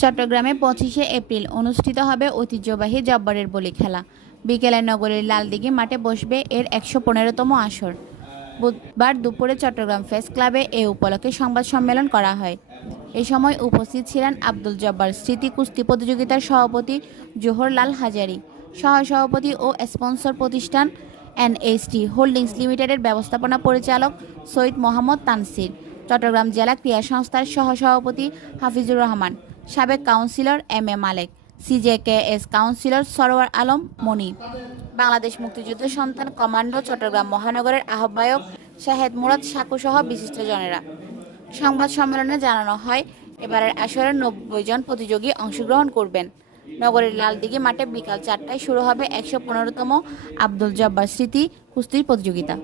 চট্টগ্রামে 25শে এপ্রিল অনুষ্ঠিত হবে ঐতিহ্যবাহী জব্বরের বলি খেলা। বিকেলে নগরীর লালদিঘি মাঠে বসবে এর 115তম আসর। বুধবার দুপুরে চট্টগ্রাম প্রেস ক্লাবে এ উপলক্ষে সংবাদ সম্মেলন করা হয়। এ সময় উপস্থিত ছিলেন আব্দুল জব্বার স্মৃতি কুস্তি প্রতিযোগিতার সভাপতি জোহর লাল হাজারী, সহ-সভাপতি ও স্পন্সর প্রতিষ্ঠান এনএসটি হোল্ডিংস লিমিটেডের ব্যবস্থাপনা পরিচালক সৈয়দ মোহাম্মদ তানসির, চট্টগ্রাম জেলা ক্রীড়া সংস্থার সহ-সভাপতি হাফিজুর রহমান, সাবেক councillor M A Malek, CJKS councillor Sarwar Alam মনি, বাংলাদেশ মুক্তিযুদ্ধ সন্তান কমান্ডো চট্টগ্রাম মহানগরের আহ্বায়ক শাহেদ মুরাদ সাকুসহ বিশিষ্টজনেরা। সংবাদ সম্মেলনে জানানো হয়, এবারের আসরে 90 জন প্রতিযোগী অংশগ্রহণ করবেন। নগরের লালদিঘি মাঠে বিকাল 4টায় শুরু হবে 115তম আব্দুল জব্বার স্মৃতি কুস্তির প্রতিযোগিতা।